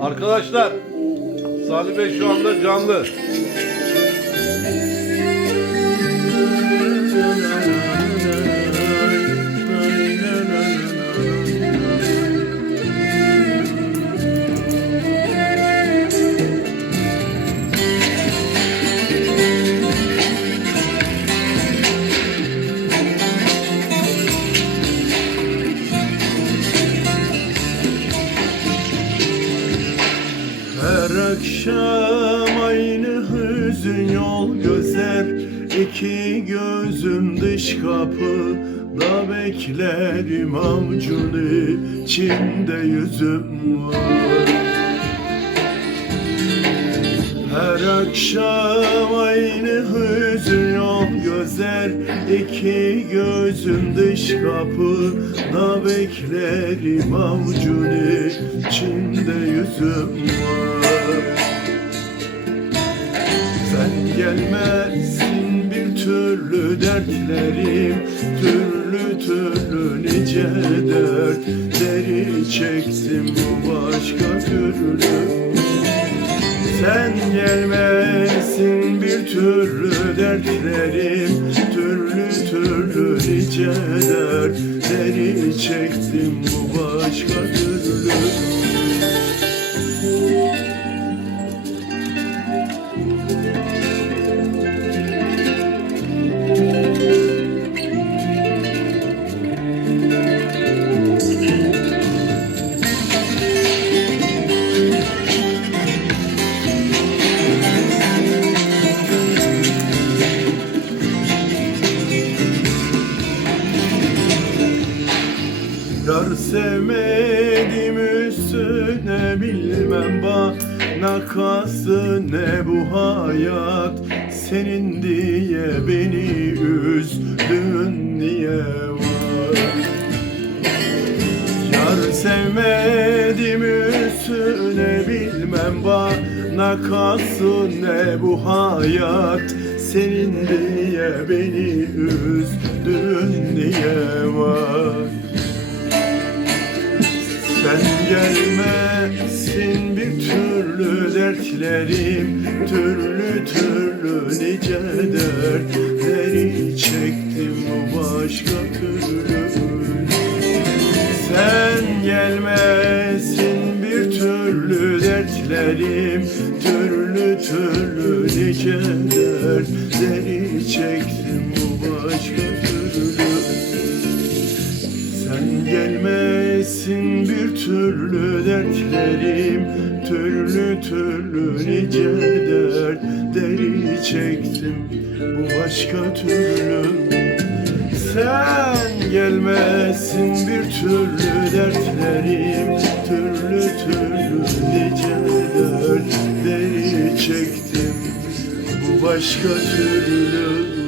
Arkadaşlar Salih Bey şu anda canlı. Her akşam aynı hüzün yol gözer. İki gözüm dış kapıda beklerim Avucun içinde yüzüm var. Her akşam aynı hüzün yol gözer. İki gözüm dış kapıda beklerim Avucun içinde yüzüm var Sen gelmezsin bir türlü dertlerim Türlü türlü nice dertleri çektim bu başka türlü. Sen gelmesin bir türlü dertlerim Türlü türlü nice dertleri çektim bu başka Yar sevmedim üstüne bilmem bana kalsın ne bu hayat. Senin diye beni üzdün niye var? Yar sevmedim üstüne bilmem bana kalsın ne bu hayat. Senin diye beni üzdün niye var dertlerim Türlü türlü nice dertleri çektim bu başka türlü. Sen gelmezsin bir türlü dertlerim. Türlü türlü nice dertleri çektim bu başka türlü. Sen gelmesin türlü dertlerim Türlü türlü nice dertleri çektim Bu başka türlü. Sen gelmesin bir türlü dertlerim Türlü türlü nice dertleri çektim Bu başka türlü